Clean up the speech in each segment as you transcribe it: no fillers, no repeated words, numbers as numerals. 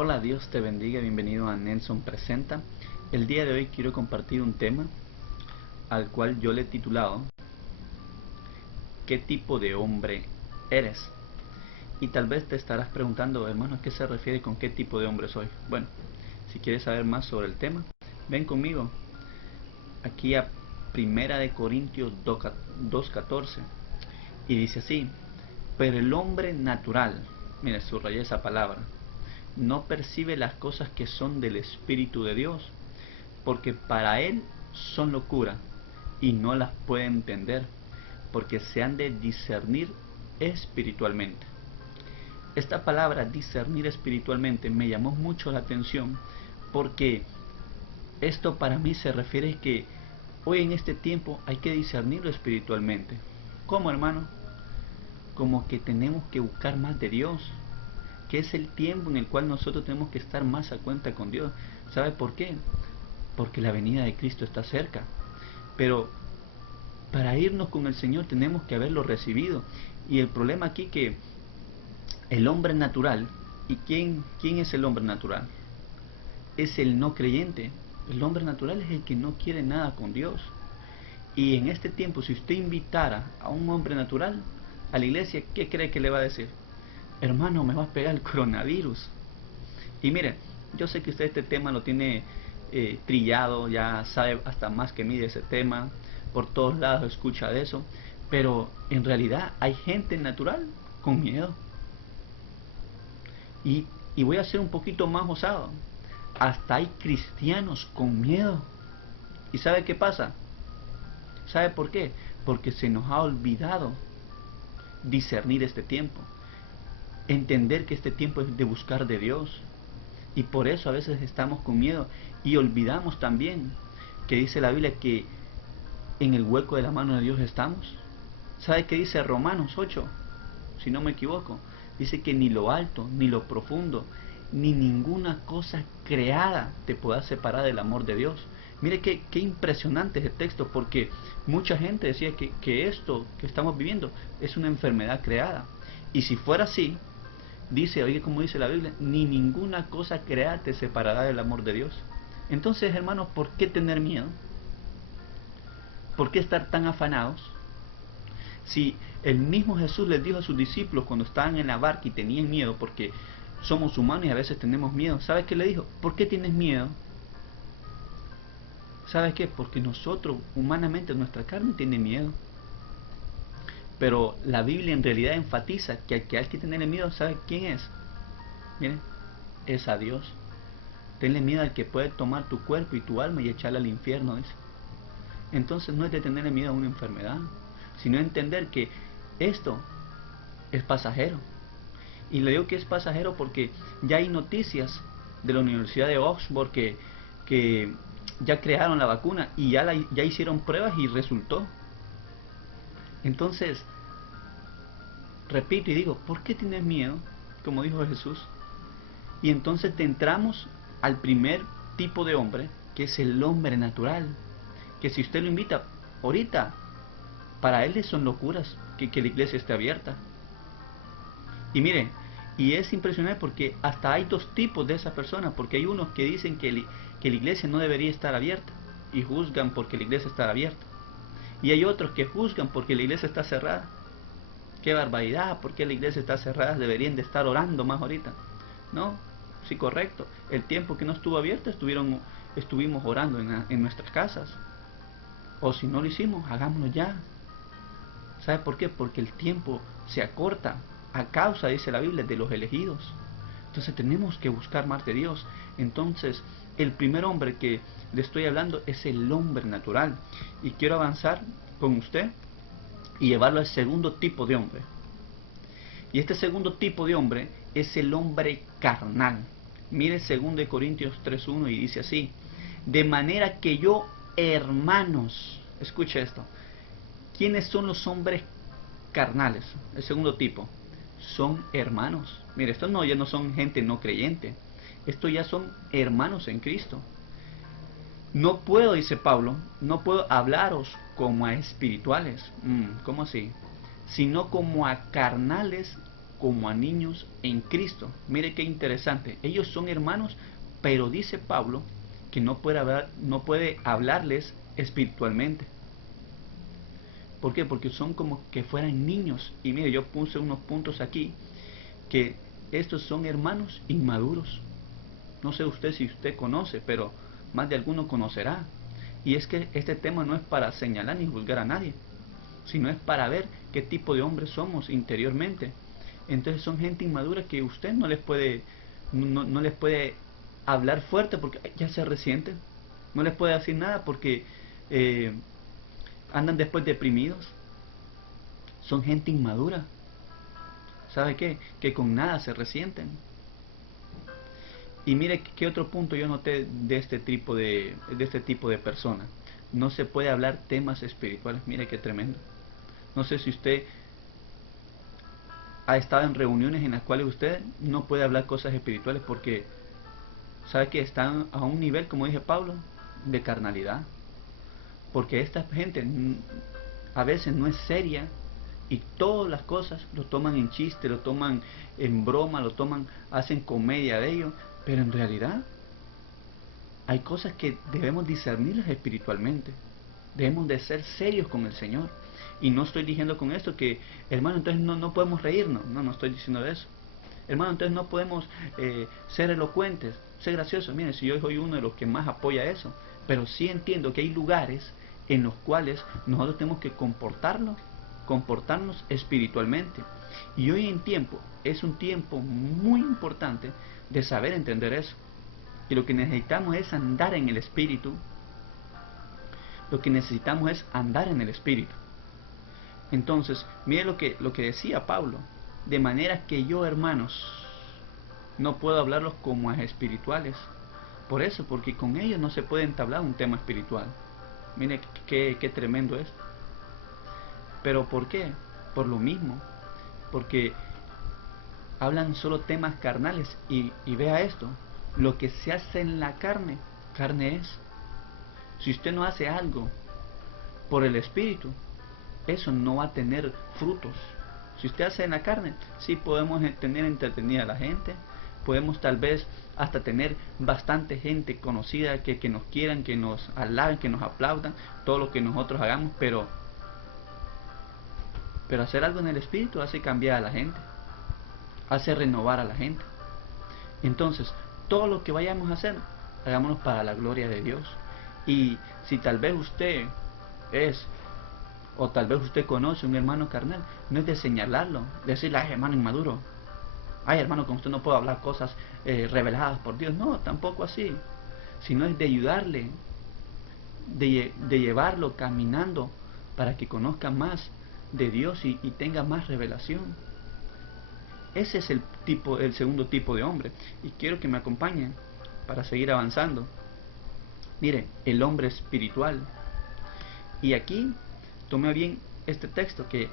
Hola, Dios te bendiga, bienvenido a Nelson Presenta. El día de hoy quiero compartir un tema al cual yo le he titulado ¿Qué tipo de hombre eres? Y tal vez te estarás preguntando, hermano, ¿a qué se refiere con qué tipo de hombre soy? Bueno, si quieres saber más sobre el tema, ven conmigo aquí a Primera de Corintios 2:14 y dice así: pero el hombre natural, mire, subrayé esa palabra, no percibe las cosas que son del Espíritu de Dios, porque para él son locura y no las puede entender, porque se han de discernir espiritualmente. Esta palabra discernir espiritualmente me llamó mucho la atención, porque esto para mí se refiere a que hoy en este tiempo hay que discernirlo espiritualmente. ¿Cómo, hermano? Como que tenemos que buscar más de Dios, que es el tiempo en el cual nosotros tenemos que estar más a cuenta con Dios. ¿Sabe por qué? Porque la venida de Cristo está cerca. Pero para irnos con el Señor tenemos que haberlo recibido. Y el problema aquí que el hombre natural, ¿y quién es el hombre natural? Es el no creyente. El hombre natural es el que no quiere nada con Dios. Y en este tiempo, si usted invitara a un hombre natural a la iglesia, ¿qué cree que le va a decir? Hermano, me va a pegar el coronavirus. Y mire, yo sé que usted este tema lo tiene trillado, ya sabe hasta más que mí de ese tema, por todos lados escucha de eso, pero en realidad hay gente natural con miedo. Y, y voy a ser un poquito más osado, hasta hay cristianos con miedo. ¿Y sabe qué pasa? ¿Sabe por qué? Porque se nos ha olvidado discernir este tiempo, entender que este tiempo es de buscar de Dios. Y por eso a veces estamos con miedo y olvidamos también que dice la Biblia que en el hueco de la mano de Dios estamos. ¿Sabe qué dice Romanos 8? Si no me equivoco, dice que ni lo alto, ni lo profundo, ni ninguna cosa creada te pueda separar del amor de Dios. Mire qué impresionante es el texto, porque mucha gente decía que esto que estamos viviendo es una enfermedad creada. Y si fuera así, dice, oye, como dice la Biblia, ni ninguna cosa creada te separará del amor de Dios. Entonces, hermanos, ¿por qué tener miedo? ¿Por qué estar tan afanados? Si el mismo Jesús les dijo a sus discípulos cuando estaban en la barca y tenían miedo, porque somos humanos y a veces tenemos miedo, ¿sabes qué le dijo? ¿Por qué tienes miedo? ¿Sabes qué? Porque nosotros, humanamente, nuestra carne tiene miedo. Pero la Biblia en realidad enfatiza que al que hay que tenerle miedo, ¿sabe quién es? Miren, es a Dios. Tenle miedo al que puede tomar tu cuerpo y tu alma y echarla al infierno, dice. Entonces no es de tenerle miedo a una enfermedad, sino entender que esto es pasajero. Y le digo que es pasajero porque ya hay noticias de la Universidad de Oxford que ya crearon la vacuna y ya hicieron pruebas y resultó. Entonces, repito y digo, ¿por qué tienes miedo? Como dijo Jesús. Y entonces te entramos al primer tipo de hombre, que es el hombre natural. Que si usted lo invita ahorita, para él son locuras que la iglesia esté abierta. Y mire, y es impresionante porque hasta hay dos tipos de esas personas, porque hay unos que dicen que la iglesia no debería estar abierta y juzgan porque la iglesia está abierta. Y hay otros que juzgan porque la iglesia está cerrada. Qué barbaridad, porque la iglesia está cerrada, deberían de estar orando más ahorita. No, sí, correcto. El tiempo que no estuvo abierta estuvimos orando en nuestras casas. O si no lo hicimos, hagámoslo ya. ¿Sabe por qué? Porque el tiempo se acorta a causa, dice la Biblia, de los elegidos. Entonces tenemos que buscar más de Dios. Entonces, el primer hombre que le estoy hablando es el hombre natural. Y quiero avanzar con usted y llevarlo al segundo tipo de hombre. Y este segundo tipo de hombre es el hombre carnal. Mire 2 Corintios 3:1 y dice así: de manera que yo, hermanos, escuche esto, ¿quiénes son los hombres carnales? El segundo tipo, son hermanos. Mire, estos ya no son gente no creyente, estos ya son hermanos en Cristo. No puedo, dice Pablo, no puedo hablaros como a espirituales. ¿Cómo así? Sino como a carnales, como a niños en Cristo. Mire qué interesante. Ellos son hermanos, pero dice Pablo que no puede hablarles espiritualmente. ¿Por qué? Porque son como que fueran niños. Y mire, yo puse unos puntos aquí, que estos son hermanos inmaduros. No sé usted si usted conoce, pero más de alguno conocerá. Y es que este tema no es para señalar ni juzgar a nadie, sino es para ver qué tipo de hombres somos interiormente. Entonces son gente inmadura que usted no les puede hablar fuerte porque ya se resienten. No les puede decir nada porque andan después deprimidos. Son gente inmadura. ¿Sabe qué? Que con nada se resienten. Y mire qué otro punto yo noté de este tipo de persona. No se puede hablar temas espirituales. Mire qué tremendo. No sé si usted ha estado en reuniones en las cuales usted no puede hablar cosas espirituales porque sabe que están a un nivel, como dije Pablo, de carnalidad. Porque esta gente a veces no es seria y todas las cosas lo toman en chiste, lo toman en broma, hacen comedia de ello, pero en realidad hay cosas que debemos discernirlas espiritualmente. Debemos de ser serios con el Señor. Y no estoy diciendo con esto que, hermano, entonces no podemos reírnos. No estoy diciendo eso. Hermano, entonces no podemos ser elocuentes, ser graciosos. Miren, si yo soy uno de los que más apoya eso. Pero sí entiendo que hay lugares en los cuales nosotros tenemos que comportarnos espiritualmente. Y hoy en tiempo es un tiempo muy importante de saber entender eso. Y lo que necesitamos es andar en el Espíritu. Lo que necesitamos es andar en el Espíritu. Entonces, mire lo que decía Pablo. De manera que yo, hermanos, no puedo hablarlos como a espirituales. Por eso, porque con ellos no se puede entablar un tema espiritual. Mire qué tremendo es. ¿Pero por qué? Por lo mismo. Porque hablan solo temas carnales. Y vea esto. Lo que se hace en la carne, carne es. Si usted no hace algo por el Espíritu, eso no va a tener frutos. Si usted hace en la carne, sí podemos tener entretenida a la gente, podemos tal vez hasta tener bastante gente conocida que nos quieran, que nos alaben, que nos aplaudan, todo lo que nosotros hagamos, pero hacer algo en el Espíritu hace cambiar a la gente, hace renovar a la gente. Entonces, todo lo que vayamos a hacer, hagámonos para la gloria de Dios. Y si tal vez usted o tal vez usted conoce un hermano carnal, no es de señalarlo, de decirle, ay, hermano inmaduro, ay, hermano, con usted no puedo hablar cosas reveladas por Dios. No, tampoco así, sino es de ayudarle, de llevarlo caminando para que conozca más de Dios y tenga más revelación. Ese es el segundo tipo de hombre. Y quiero que me acompañen para seguir avanzando. Mire, el hombre espiritual. Y aquí tomé bien este texto que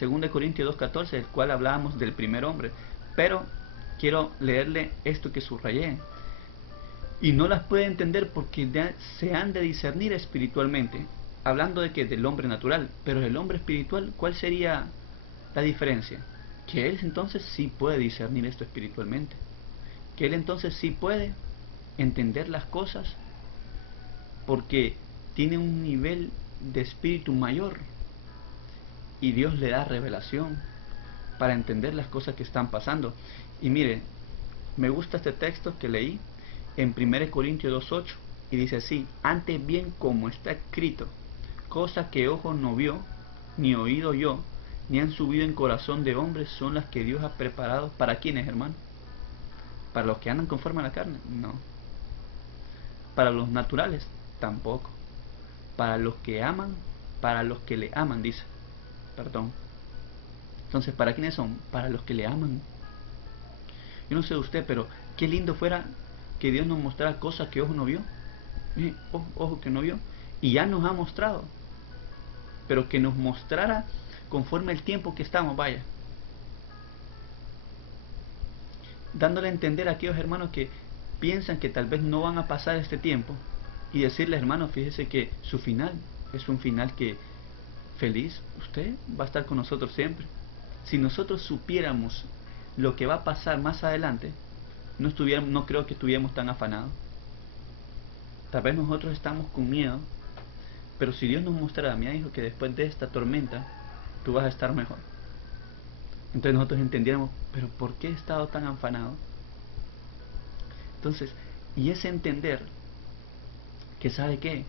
2 Corintios 2:14, el cual hablábamos del primer hombre. Pero quiero leerle esto que subrayé. Y no las puede entender porque se han de discernir espiritualmente. Hablando de que del hombre natural. Pero el hombre espiritual, ¿cuál sería la diferencia? Que él entonces sí puede discernir esto espiritualmente. Que él entonces sí puede entender las cosas porque tiene un nivel de espíritu mayor y Dios le da revelación para entender las cosas que están pasando. Y mire, me gusta este texto que leí en 1 Corintios 2:8 y dice así: antes bien, como está escrito, cosa que ojo no vio, ni oído yo, ni han subido en corazón de hombres, son las que Dios ha preparado. ¿Para quiénes, hermano? ¿Para los que andan conforme a la carne? No. ¿Para los naturales? Tampoco. Para los que aman, para los que le aman, dice. Perdón. Entonces, ¿para quiénes son? Para los que le aman. Yo no sé usted, pero qué lindo fuera que Dios nos mostrara cosas que ojo no vio. Ojo que no vio. Y ya nos ha mostrado. Pero que nos mostrara conforme el tiempo que estamos, vaya. Dándole a entender a aquellos hermanos que piensan que tal vez no van a pasar este tiempo. Y decirles, hermanos, fíjese que su final es un final que feliz. Usted va a estar con nosotros siempre. Si nosotros supiéramos lo que va a pasar más adelante, no creo que estuviéramos tan afanados. Tal vez nosotros estamos con miedo, pero si Dios nos mostrara, mira hijo, que después de esta tormenta tú vas a estar mejor, entonces nosotros entendiéramos, pero ¿por qué he estado tan afanado? Entonces, y ese entender que ¿sabe qué?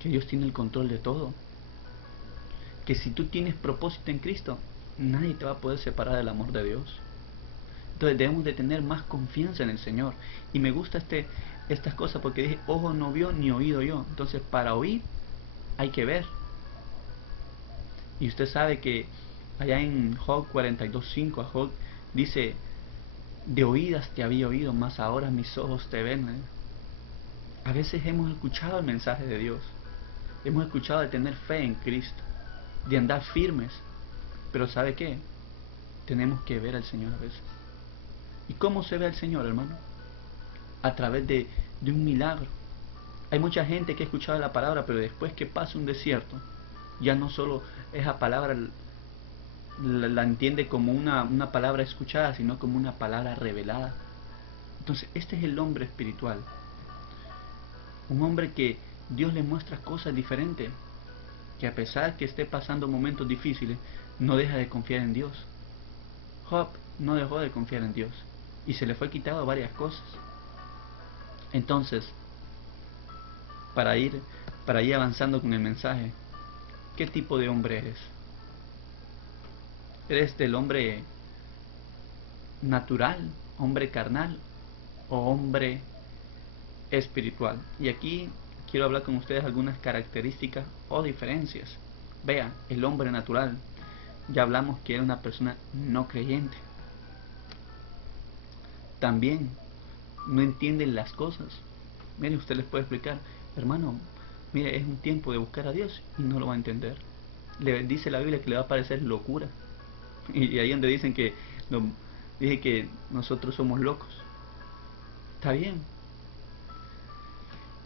Que Dios tiene el control de todo, que si tú tienes propósito en Cristo, nadie te va a poder separar del amor de Dios. Entonces debemos de tener más confianza en el Señor. Y me gusta estas cosas porque dije, ojo no vio ni oído yo. Entonces para oír hay que ver. Y usted sabe que allá en Job 42:5, a Job dice, de oídas te había oído, mas ahora mis ojos te ven. A veces hemos escuchado el mensaje de Dios, hemos escuchado de tener fe en Cristo, de andar firmes, pero ¿sabe qué? Tenemos que ver al Señor a veces. ¿Y cómo se ve al Señor, hermano? A través de un milagro. Hay mucha gente que ha escuchado la palabra, pero después que pasa un desierto, ya no solo esa palabra la entiende como una palabra escuchada, sino como una palabra revelada. Entonces, este es el hombre espiritual. Un hombre que Dios le muestra cosas diferentes, que a pesar que esté pasando momentos difíciles, no deja de confiar en Dios. Job no dejó de confiar en Dios y se le fue quitado varias cosas. Entonces, para ir avanzando con el mensaje, ¿qué tipo de hombre eres? ¿Eres del hombre natural, hombre carnal o hombre espiritual? Y aquí quiero hablar con ustedes algunas características o diferencias. Vea, el hombre natural, ya hablamos que era una persona no creyente. También no entienden las cosas. Mire, usted les puede explicar, hermano, mire, es un tiempo de buscar a Dios y no lo va a entender. Le dice la Biblia que le va a parecer locura. Y ahí donde dicen que dije que nosotros somos locos. Está bien.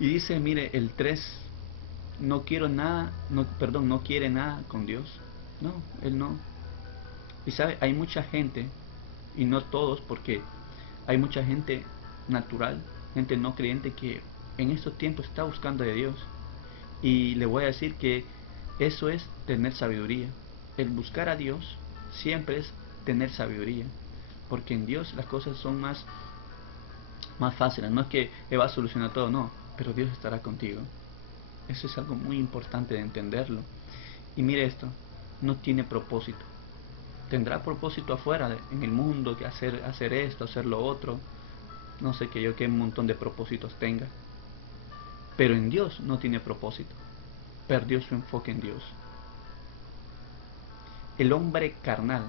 Y dice, mire, el 3, no quiero nada, no quiere nada con Dios. No, él no. Y sabe, hay mucha gente, y no todos, porque hay mucha gente natural, gente no creyente que en estos tiempos está buscando de Dios. Y le voy a decir que eso es tener sabiduría. El buscar a Dios siempre es tener sabiduría, porque en Dios las cosas son más fáciles. No es que Él va a solucionar todo, no, pero Dios estará contigo. Eso es algo muy importante de entenderlo. Y mire esto, no tiene propósito. Tendrá propósito afuera, en el mundo, que hacer esto, hacer lo otro, no sé qué un montón de propósitos tenga, pero en Dios no tiene propósito. Perdió su enfoque en Dios. El hombre carnal,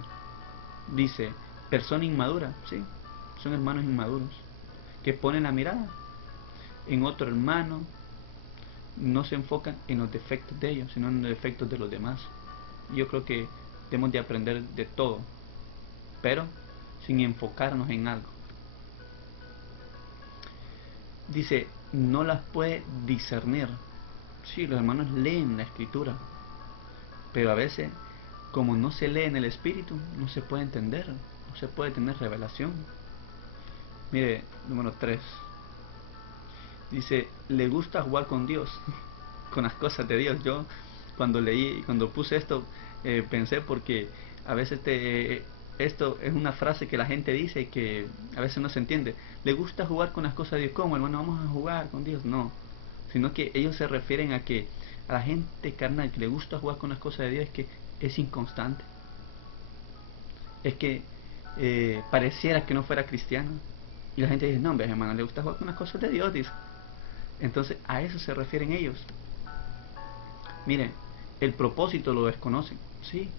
dice, persona inmadura, sí, son hermanos inmaduros, que ponen la mirada en otro hermano, no se enfocan en los defectos de ellos, sino en los defectos de los demás. Yo creo que debemos de aprender de todo, pero sin enfocarnos en algo. Dice, no las puede discernir. Sí, los hermanos leen la escritura, pero a veces, como no se lee en el espíritu, no se puede entender, no se puede tener revelación. Mire, número 3. Dice, le gusta jugar con Dios, con las cosas de Dios. Yo cuando puse esto, pensé porque a veces esto es una frase que la gente dice que a veces no se entiende. Le gusta jugar con las cosas de Dios. ¿Cómo, hermano? Vamos a jugar con Dios. No, sino que ellos se refieren a que a la gente carnal que le gusta jugar con las cosas de Dios es que es inconstante. Es que pareciera que no fuera cristiano. Y la gente dice, no, hombre, hermano, le gusta jugar con las cosas de Dios, dice. Entonces a eso se refieren ellos. Miren, el propósito lo desconocen. Sí,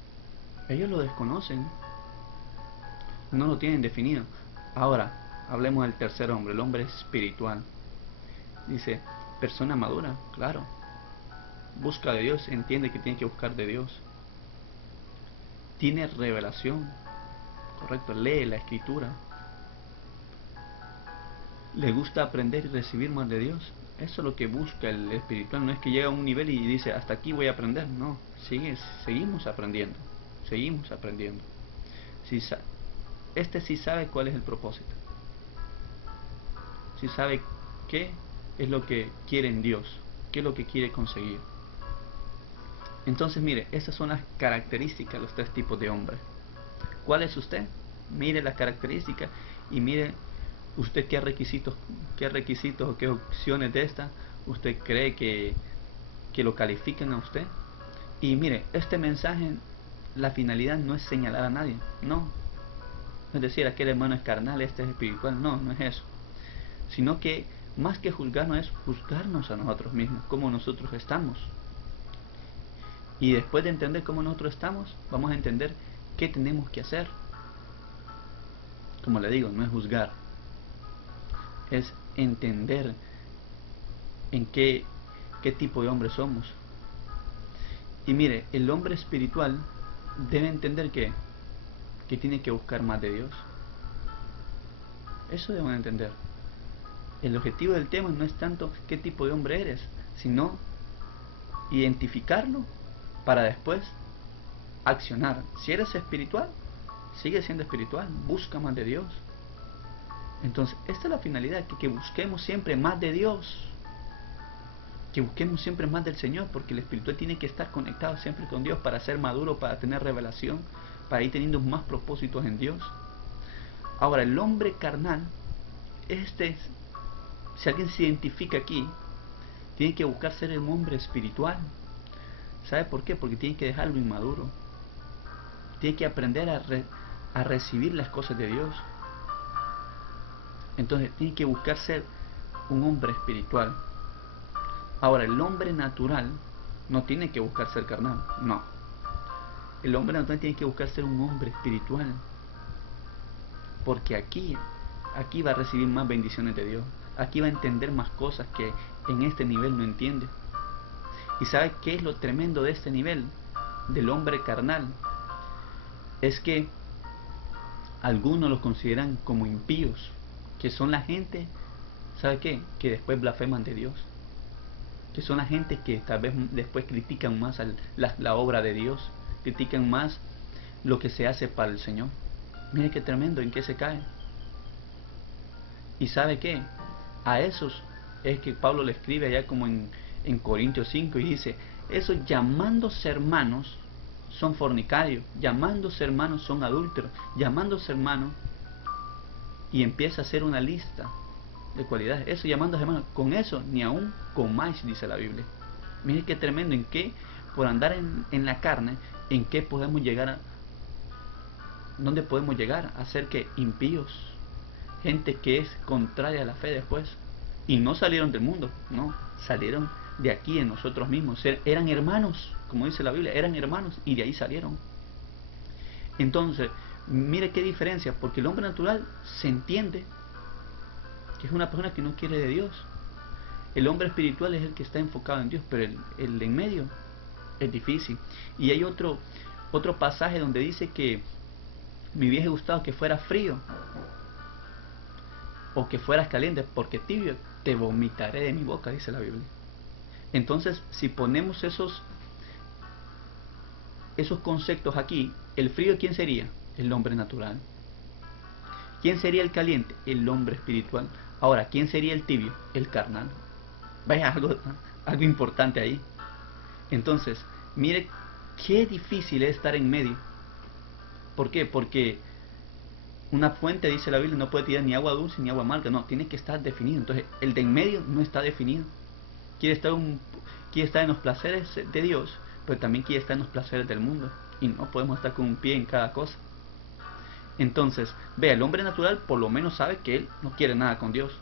ellos lo desconocen, no lo tienen definido. Ahora, hablemos del tercer hombre, el hombre espiritual. Dice, persona madura, claro, busca de Dios, entiende que tiene que buscar de Dios, tiene revelación, correcto, lee la escritura, le gusta aprender y recibir más de Dios. Eso es lo que busca el espiritual. No es que llega a un nivel y dice, hasta aquí voy a aprender. No, seguimos aprendiendo, seguimos aprendiendo. Si este sí sabe cuál es el propósito. Si sabe qué es lo que quiere en Dios, qué es lo que quiere conseguir. Entonces mire, esas son las características de los tres tipos de hombres. ¿Cuál es usted? Mire las características y mire usted qué requisitos o qué opciones de estas usted cree que lo califican a usted. Y mire, este mensaje, la finalidad no es señalar a nadie, no. Es decir, aquel hermano es carnal, este es espiritual, no, no es eso. Sino que más que juzgarnos es juzgarnos a nosotros mismos, cómo nosotros estamos. Y después de entender cómo nosotros estamos, vamos a entender qué tenemos que hacer. Como le digo, no es juzgar, es entender en qué tipo de hombre somos. Y mire, el hombre espiritual debe entender que tiene que buscar más de Dios. Eso deben entender. El objetivo del tema no es tanto qué tipo de hombre eres, sino identificarlo para después accionar. Si eres espiritual, sigue siendo espiritual, busca más de Dios. Entonces, esta es la finalidad, que busquemos siempre más de Dios, que busquemos siempre más del Señor, porque el espiritual tiene que estar conectado siempre con Dios para ser maduro, para tener revelación, para ir teniendo más propósitos en Dios. Ahora, el hombre carnal, si alguien se identifica aquí, tiene que buscar ser un hombre espiritual. ¿Sabe por qué? Porque tiene que dejarlo inmaduro. Tiene que aprender a recibir las cosas de Dios. Entonces tiene que buscar ser un hombre espiritual. Ahora, el hombre natural no tiene que buscar ser carnal, no. El hombre natural tiene que buscar ser un hombre espiritual. Porque aquí va a recibir más bendiciones de Dios. Aquí va a entender más cosas que en este nivel no entiende. ¿Y sabe qué es lo tremendo de este nivel? Del hombre carnal. Es que algunos los consideran como impíos, que son la gente, ¿sabe qué? Que después blasfeman de Dios, que son la gente que tal vez después critican más la obra de Dios, critican más lo que se hace para el Señor. Mire qué tremendo, en qué se cae. ¿Y sabe qué? A esos es que Pablo le escribe allá como en Corintios 5 y dice, esos llamándose hermanos son fornicarios, llamándose hermanos son adúlteros, llamándose hermanos, y empieza a hacer una lista de cualidades. Eso llamándose hermanos, con eso ni aún comáis, dice la Biblia. Mire qué tremendo, en qué, por andar en la carne, en qué podemos llegar a, dónde podemos llegar a ser que impíos, gente que es contraria a la fe después. Y no salieron del mundo, no, salieron de aquí en nosotros mismos. Eran hermanos, como dice la Biblia, eran hermanos y de ahí salieron. Entonces, mire qué diferencia, porque el hombre natural se entiende que es una persona que no quiere de Dios. El hombre espiritual es el que está enfocado en Dios, pero el en medio es difícil. Y hay otro pasaje donde dice que me hubiese gustado que fuera frío o que fueras caliente, porque tibio te vomitaré de mi boca, dice la Biblia. Entonces, si ponemos esos conceptos aquí, el frío, ¿quién sería? El hombre natural. ¿Quién sería el caliente? El hombre espiritual. Ahora, ¿quién sería el tibio? El carnal. Vaya, algo importante ahí. Entonces, mire qué difícil es estar en medio. ¿Por qué? Porque una fuente, dice la Biblia, no puede tirar ni agua dulce ni agua amarga. No, tiene que estar definido. Entonces, el de en medio no está definido. Quiere estar en los placeres de Dios, pero también quiere estar en los placeres del mundo. Y no podemos estar con un pie en cada cosa. Entonces, vea, el hombre natural por lo menos sabe que él no quiere nada con Dios.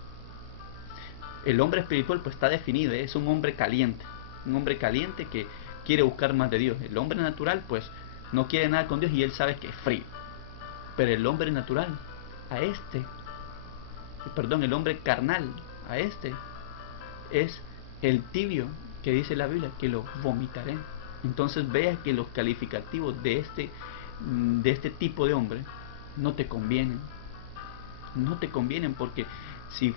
El hombre espiritual pues está definido, es un hombre caliente. Un hombre caliente que quiere buscar más de Dios. El hombre natural pues no quiere nada con Dios y él sabe que es frío. Pero el hombre natural, el hombre carnal, a este, es el tibio que dice la Biblia, que lo vomitaré. Entonces vea que los calificativos de este tipo de hombre no te convienen. No te convienen porque si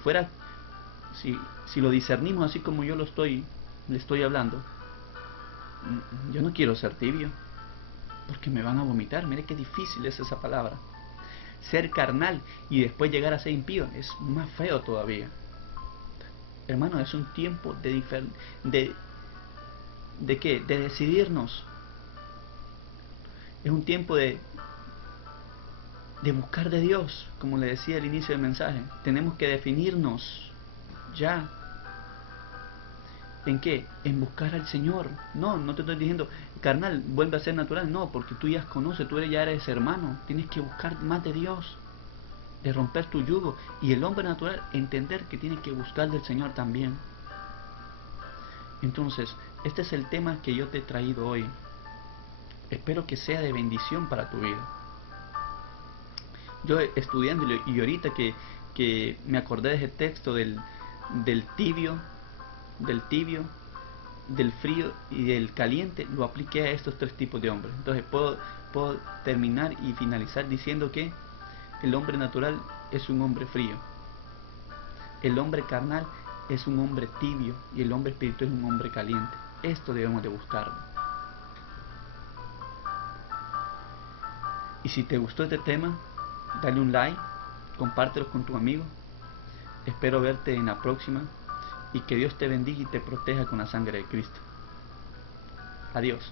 lo discernimos así como yo le estoy hablando, yo no quiero ser tibio. porque me van a vomitar. Mire qué difícil es esa palabra. Ser carnal y después llegar a ser impío es más feo todavía. Hermano, es un tiempo ¿de qué? De decidirnos. Es un tiempo de buscar de Dios, como le decía al inicio del mensaje. Tenemos que definirnos ya. ¿En qué? En buscar al Señor. No te estoy diciendo, carnal, vuelve a ser natural. No, porque tú ya conoces, ya eres hermano. Tienes que buscar más de Dios, de romper tu yugo. Y el hombre natural, entender que tiene que buscar del Señor también. Entonces, este es el tema que yo te he traído hoy. Espero que sea de bendición para tu vida. Yo estudiándolo y ahorita que me acordé de ese texto del tibio, del tibio, del frío y del caliente, lo apliqué a estos tres tipos de hombres. Entonces puedo terminar y finalizar diciendo que el hombre natural es un hombre frío, el hombre carnal es un hombre tibio y el hombre espiritual es un hombre caliente. Esto debemos de buscarlo. Y si te gustó este tema, dale un like, compártelo con tu amigo. Espero verte en la próxima y que Dios te bendiga y te proteja con la sangre de Cristo. Adiós.